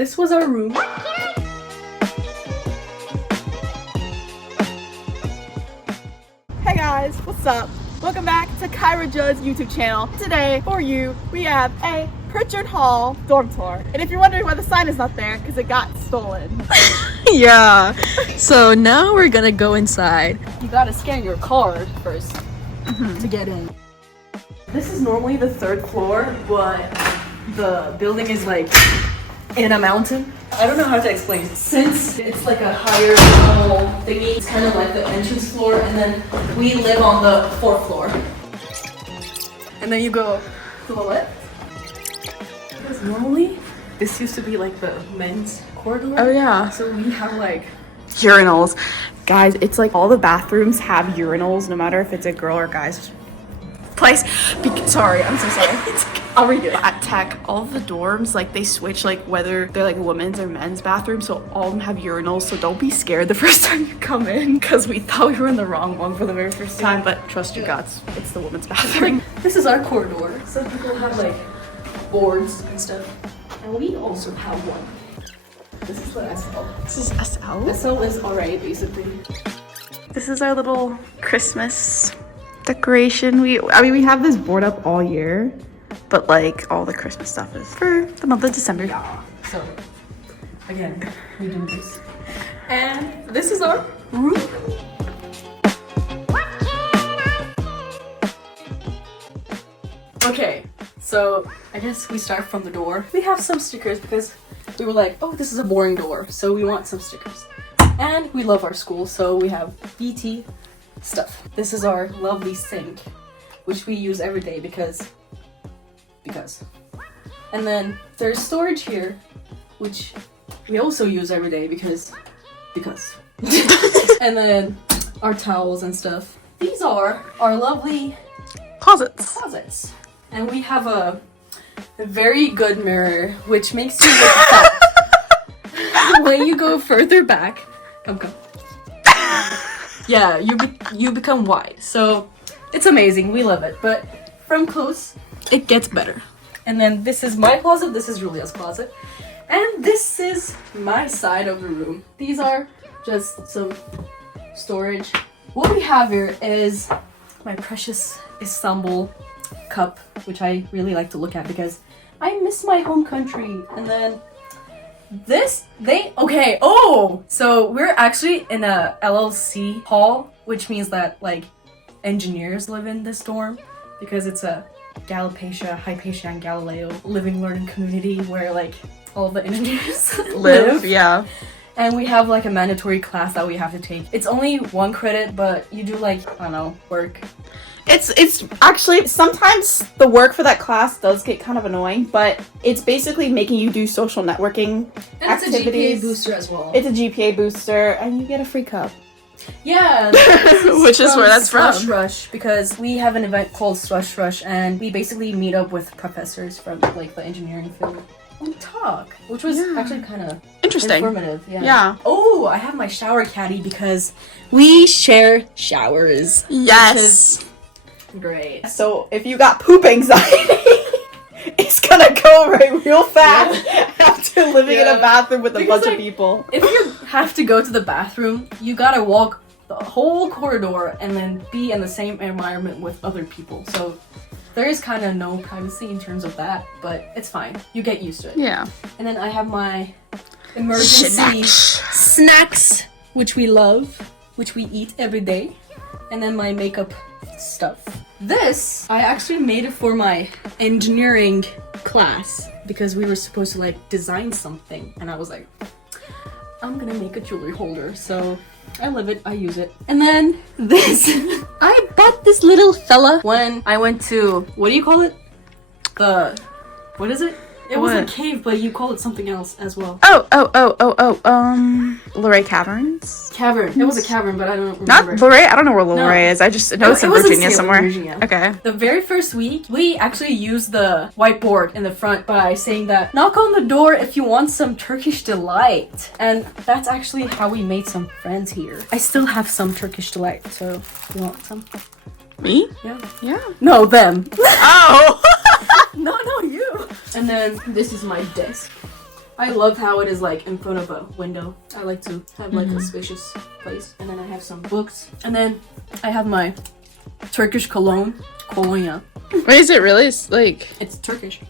this was our room. Hey guys, what's up? Welcome back to Kyra Judd's YouTube channel. Today, for you, we have a Pritchard Hall dorm tour. And if you're wondering why the sign is not there, because it got stolen. Yeah. So now we're gonna go inside. You gotta scan your card first to get in. This is normally the 3rd floor, but the building is like in a mountain. I don't know how to explain. Since it's like a higher level thingy, it's kind of like the entrance floor, and then we live on the 4th floor. And then you go to the left. Because normally, this used to be like the men's corridor. Oh yeah. So we have like urinals. Guys, it's like all the bathrooms have urinals, no matter if it's a girl or guy's place. Sorry, I'm so sorry. I'll read it. At Tech, all of the dorms, like they switch like whether they're like women's or men's bathrooms, so all of them have urinals, so don't be scared the first time you come in, because we thought we were in the wrong one for the very first time, but trust your guts, it's the women's bathroom. This is our corridor. Some people have like boards and stuff, and we also have one. This is the SL. This is SL? SL is RA, basically. This is our little Christmas decoration. We have this board up all year, but like all the Christmas stuff is for the month of December. Yeah. So, again, we do this. And this is our room. Okay, so I guess we start from the door. We have some stickers because we were like, oh, this is a boring door, so we want some stickers. And we love our school, so we have BT stuff. This is our lovely sink, which we use every day because. And then there's storage here, which we also use every day because. And then our towels and stuff. These are our lovely closets. And we have a very good mirror, which makes you look fat. When you go further back, come. Yeah, you become wide. So it's amazing. We love it. But from close, it gets better. And then this is my closet. This is Julia's closet. And this is my side of the room. These are just some storage. What we have here is my precious Istanbul cup, which I really like to look at because I miss my home country. And then so we're actually in a LLC hall, which means that like engineers live in this dorm because it's a Galipatia, Hypatia, and Galileo living learning community where like all the engineers live. Yeah. And we have like a mandatory class that we have to take. It's only 1 credit, but you do like, I don't know, work. It's actually, sometimes the work for that class does get kind of annoying, but it's basically making you do social networking activities. It's a GPA booster as well. It's a GPA booster, and you get a free cup. Yeah, which is where that's from. Slush Rush, because we have an event called Slush Rush, and we basically meet up with professors from like the engineering field and talk, which was actually kind of interesting, informative. Yeah. Oh, I have my shower caddy because we share showers. Yes. Great. So if you got poop anxiety, it's gonna go real fast after living in a bathroom with a bunch of people. If you have to go to the bathroom, you gotta walk the whole corridor and then be in the same environment with other people. So there is kind of no privacy in terms of that, but it's fine. You get used to it. Yeah. And then I have my emergency snacks, which we love, which we eat every day. And then my makeup stuff. This, I actually made it for my engineering class because we were supposed to like design something, and I was like, I'm gonna make a jewelry holder, so I love it, I use it. And then this, I bought this little fella when I went to, what do you call it? What is it? It was a cave, but you call it something else as well. Luray Caverns? Cavern. It was a cavern, but I don't remember. Not Luray? I don't know where Luray is. I just know it's in Virginia somewhere. Virginia. Okay. The very first week, we actually used the whiteboard in the front by saying that, knock on the door if you want some Turkish delight. And that's actually how we made some friends here. I still have some Turkish delight, so you want some? Me? Yeah. Yeah. No, them. Oh! No, you. And then this is my desk. I love how it is like in front of a window. I like to have like a spacious place. And then I have some books. And then I have my Turkish cologne. Colonia. Wait, is it really? It's like... It's Turkish.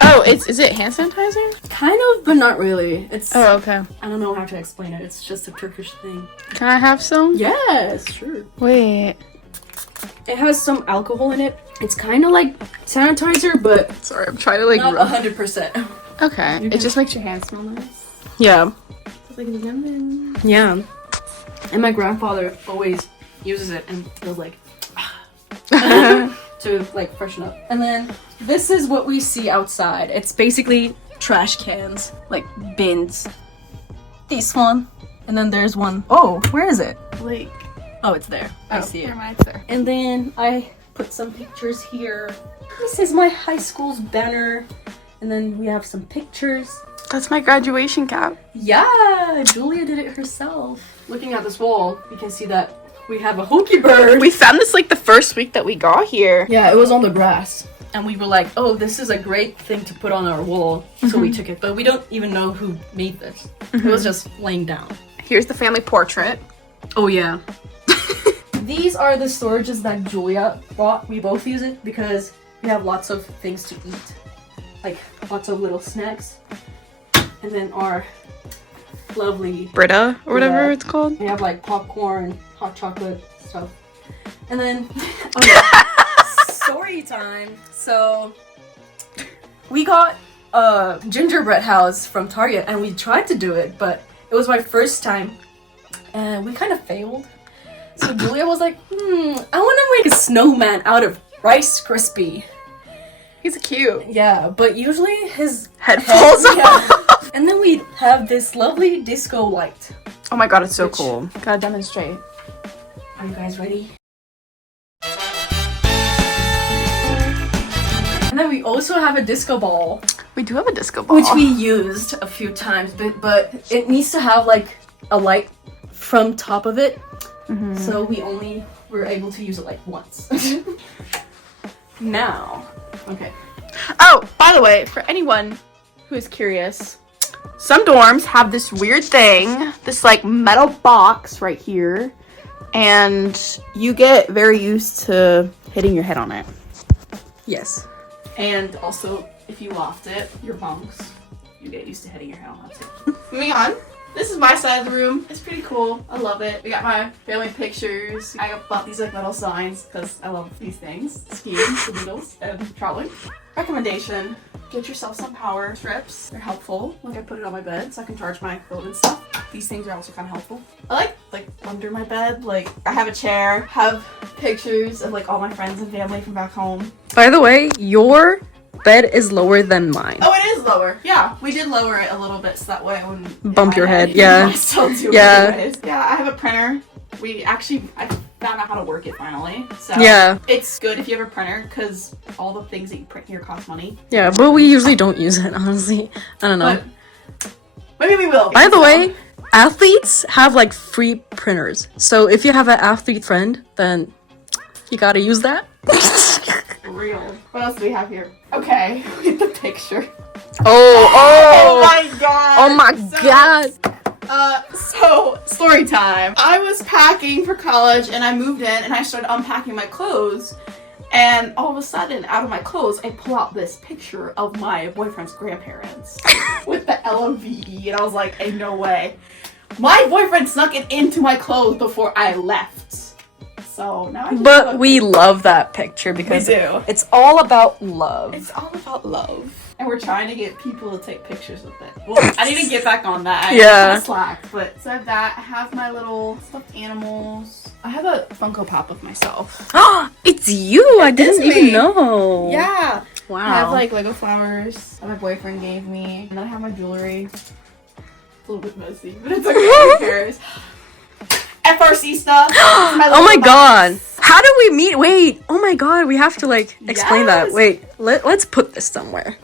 Oh, is it hand sanitizer? Kind of, but not really. It's... Oh, okay. I don't know how to explain it. It's just a Turkish thing. Can I have some? Yes, sure. Wait. It has some alcohol in it. It's kind of like sanitizer, but... Sorry, I'm trying to like... Not 100%. Okay. It just makes your hands smell nice. Yeah. It's like lemon. Yeah. And my grandfather always uses it and feels like... to like freshen up. And then this is what we see outside. It's basically trash cans, like bins. This one. And then there's one. Oh, where is it? Like... Oh, it's there. I see it. Never mind, it's there. And then I put some pictures here. This is my high school's banner. And then we have some pictures. That's my graduation cap. Yeah, Julia did it herself. Looking at this wall, you can see that we have a hokey bird. We found this like the first week that we got here. Yeah, it was on the grass. And we were like, oh, this is a great thing to put on our wall. So we took it. But we don't even know who made this. It was just laying down. Here's the family portrait. Oh, yeah. These are the storages that Julia bought. We both use it because we have lots of things to eat. Like, lots of little snacks. And then our lovely... Brita, or whatever it's called. We have, like, popcorn, hot chocolate, stuff. And then... Oh, yeah. Story time. So, we got a gingerbread house from Target, and we tried to do it, but it was my first time. And we kind of failed. So Julia was like, I want to make a snowman out of Rice Krispie. He's cute. Yeah, but usually his Head falls off. Yeah. And then we have this lovely disco light. Oh my god, it's so cool. Gotta demonstrate. Are you guys ready? And then we also have a disco ball. We do have a disco ball. Which we used a few times, but it needs to have like a light from top of it. So we only were able to use it like once. Now, okay. Oh, by the way, for anyone who is curious, some dorms have this weird thing, this like metal box right here, and you get very used to hitting your head on it. Yes. And also, if you loft it, your bunks, you get used to hitting your head on that too. Moving on. This is my side of the room. It's pretty cool. I love it. We got my family pictures. I bought these like metal signs because I love these things. Skiing, the Beatles, and traveling. Recommendation. Get yourself some power strips. They're helpful. Like I put it on my bed so I can charge my phone and stuff. These things are also kind of helpful. I like under my bed. Like I have a chair, have pictures of like all my friends and family from back home. By the way, your bed is lower than mine. Oh, it is lower. Yeah, we did lower it a little bit so that way I wouldn't Bump your head. Yeah. I still do. Yeah. Anyways. Yeah, I have a printer. I found out how to work it finally. So yeah, it's good if you have a printer because all the things that you print here cost money. Yeah, but we usually don't use it, honestly. I don't know. But maybe we will. By the way, athletes have like free printers. So if you have an athlete friend, then you gotta use that. Real. What else do we have here? Okay, with the picture. Oh my god. Oh my god. So story time. I was packing for college and I moved in and I started unpacking my clothes. And all of a sudden, out of my clothes, I pull out this picture of my boyfriend's grandparents with the LMVE, and I was like, "Ain't no way." My boyfriend snuck it into my clothes before I left. So now I But we love that picture because we do. It's all about love. It's all about love. And we're trying to get people to take pictures with it. Well, I need to get back on that. I Yeah. slack. But so I have that. I have my little stuffed animals. I have a Funko Pop of myself. It's you! I didn't me. even know. Yeah. Wow. I have like Lego flowers that my boyfriend gave me. And then I have my jewelry. It's a little bit messy, but it's okay. Who cares? FRC stuff. Oh my god. How do we meet? Wait. Oh my god. We have to like explain that. Yes. Wait. Let's put this somewhere.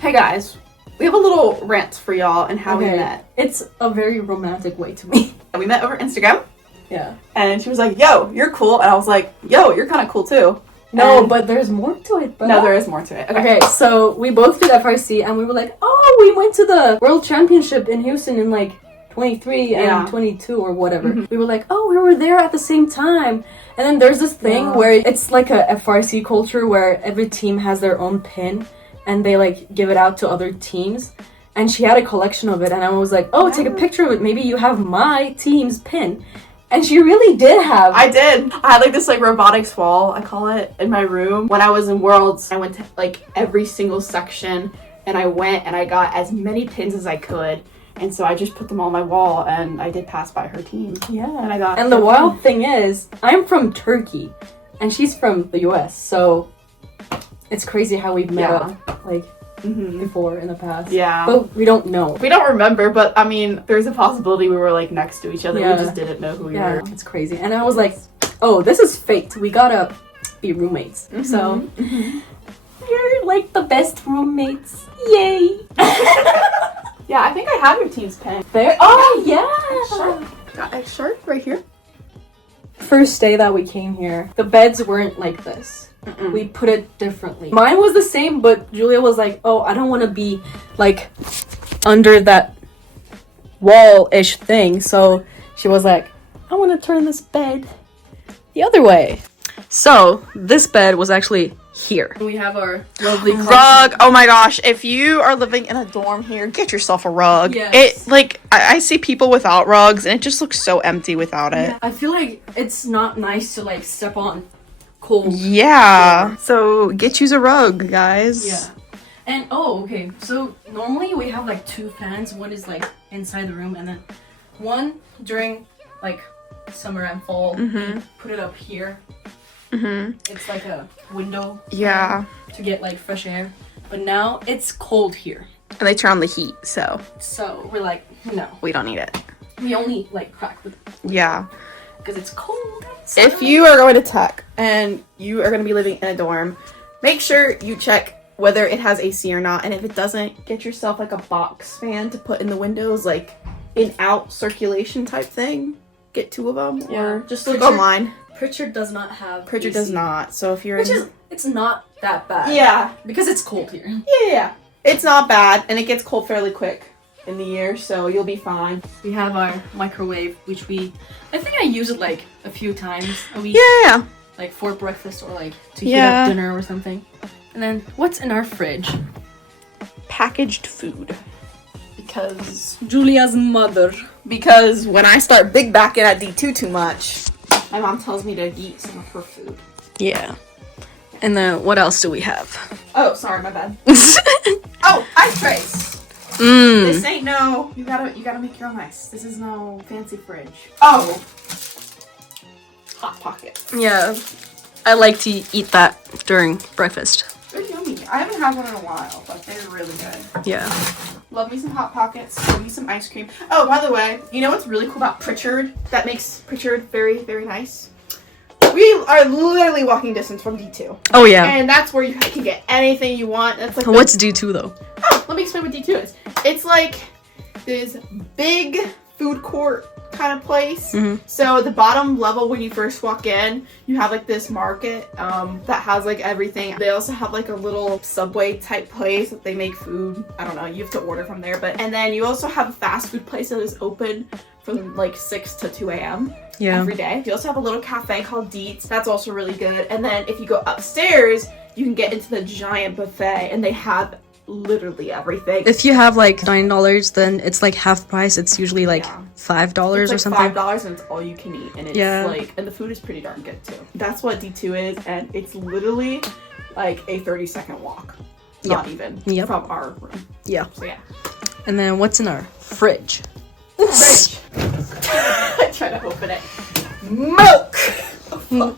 Hey guys. We have a little rant for y'all and how we met. It's a very romantic way to meet. We met over Instagram. Yeah. And she was like, "Yo, you're cool." And I was like, "Yo, you're kind of cool too." No, but there's more to it, bro. No, there is more to it. Okay, so we both did FRC, and we were like, oh, we went to the World Championship in Houston in like 23 and 22 or whatever. We were like, oh, we were there at the same time. And then there's this thing where it's like a FRC culture where every team has their own pin, and they like give it out to other teams. And she had a collection of it, and I was like, oh, take a picture of it. Maybe you have my team's pin. And she really did have. I did. I had like this like robotics wall, I call it, in my room. When I was in Worlds, I went to like every single section, and I went and I got as many pins as I could. And so I just put them all on my wall, and I did pass by her team. Yeah. And I got. And the wild thing is, I'm from Turkey, and she's from the US, so it's crazy how we've met up like before in the past. Yeah. But we don't know. We don't remember, but I mean, there's a possibility we were like next to each other. Yeah. We just didn't know who we were. It's crazy. And I was like, oh, this is fate. We gotta be roommates. So you're like the best roommates. Yay! Yeah, I think I have your team's pen. There. Oh yeah. Got a shirt right here. First day that we came here, the beds weren't like this. We put it differently. Mine was the same, but Julia was like, oh, I don't want to be like under that wall-ish thing. So she was like, I want to turn this bed the other way. So this bed was actually here. We have our lovely rug. Oh my gosh, if you are living in a dorm here, get yourself a rug. Yes. It like I see people without rugs, and it just looks so empty without it. Yeah, I feel like it's not nice to like step on cold. Yeah. So get you a rug, guys. Yeah. And oh, okay. So normally we have like 2 fans. One is like inside the room, and then one during like summer and fall. Put it up here. It's like a window. Yeah. To get like fresh air. But now it's cold here. And they turn on the heat, so we're like, no. we don't need it. We only like crack with it. Yeah. Because it's cold. If you are going to tech and you are going to be living in a dorm, make sure you check whether it has AC or not. And if it doesn't, get yourself like a box fan to put in the windows, like in-out circulation type thing. Get 2 of them, or just look online. Pritchard does not have Pritchard AC. does not. So if you're it's not that bad. Yeah. Because it's cold here. Yeah. It's not bad, and it gets cold fairly quick in the year, so you'll be fine. We have our microwave, which I think I use it like a few times a week. Yeah. Like for breakfast or like to heat up dinner or something. And then what's in our fridge? Packaged food. Because Julia's mother. Because when I start big backing at D2 too much, my mom tells me to eat some of her food. Yeah. And then what else do we have? Oh, sorry, my bad. Oh, ice trays. This ain't no. You gotta make your own ice. This is no fancy fridge. Oh, Hot Pockets. Yeah. I like to eat that during breakfast. They're yummy. I haven't had one in a while, but they're really good. Yeah. Love me some Hot Pockets. Love me some ice cream. Oh, by the way, you know what's really cool about Pritchard? That makes Pritchard very, very nice. We are literally walking distance from D2. Oh yeah. And that's where you can get anything you want. That's like what's D2 though? Oh, let me explain what D2 is. It's like this big food court kind of place. So the bottom level when you first walk in, you have like this market that has like everything. They also have like a little Subway type place that they make food. I don't know, you have to order from there. And then you also have a fast food place that is open from like 6 to 2 a.m. every day. You also have a little cafe called Deets. That's also really good. And then if you go upstairs, you can get into the giant buffet, and they have literally everything. If you have like $9, then it's like half price. It's usually like $5 it's or like something. $5 and it's all you can eat, and it's like, and the food is pretty darn good too. That's what D2 is, and it's literally like a 30-second walk. Not even from our room. Yeah. So yeah. And then what's in our fridge? Fridge. I try to open it. Milk.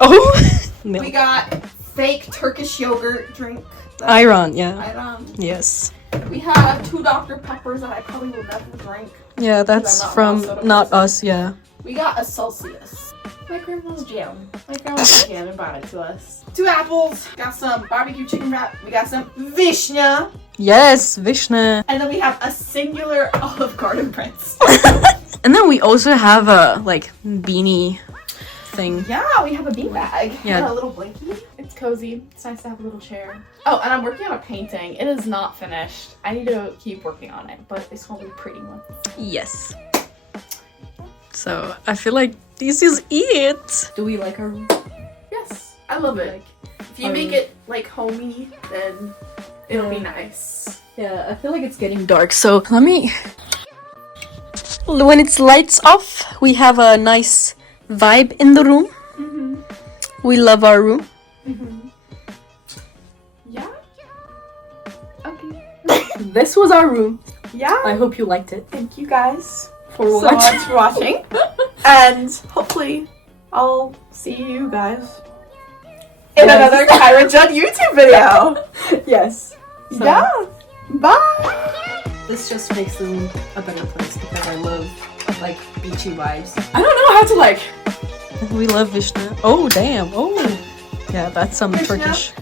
Oh. Milk. We got fake Turkish yogurt drink. Iron, yeah. Iron. Yes. We have 2 Dr. Peppers that I probably will never drink. Yeah, that's from not us, yeah. We got a Celsius. My grandma's jam. My grandma's jam and brought it to us. 2 apples. Got some barbecue chicken wrap. We got some vishnya. Yes, vishnya. And then we have a singular Olive Garden Prince. And then we also have a like beanie thing. Yeah, we have a bean bag. Yeah. And a little blankie. It's cozy. It's nice to have a little chair. Oh, and I'm working on a painting. It is not finished. I need to keep working on it, but it's gonna be a pretty one. Yes. So I feel like this is it. Do we like our room? Yes, I love it. If you make it like homey, then it'll be nice. Yeah, I feel like it's getting Dark. So let me. When it's lights off, we have a nice vibe in the room. We love our room. Yeah. Okay. This was our room. Yeah. I hope you liked it. Thank you guys For so what? much for watching, and hopefully I'll see you guys in another Kyra Judd YouTube video. Yes. So, Yeah. Bye. This just makes the room a better place because I love like beachy vibes. I don't know how to like. We love Vishnu. Oh damn. Oh. Yeah, that's some Vishnu? Turkish.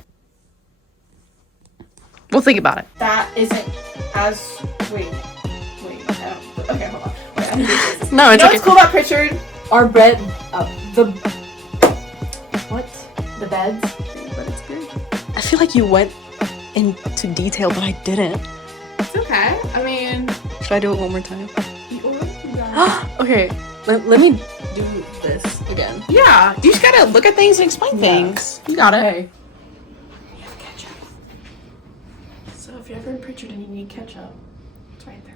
We'll think about it. That isn't as. Wait. I don't. Okay, hold on. Wait, I need to do this. No, You it's know okay. what's cool about Pritchard? Our bed, the what? The beds. But it's good. I feel like you went into detail, but I didn't. It's okay. I mean. Should I do it one more time? Yeah. Okay. Let me do this again. Yeah, you just gotta look at things and explain things. You got it. Okay. We have ketchup. So if you're ever in Pritchard and you need ketchup, it's right there.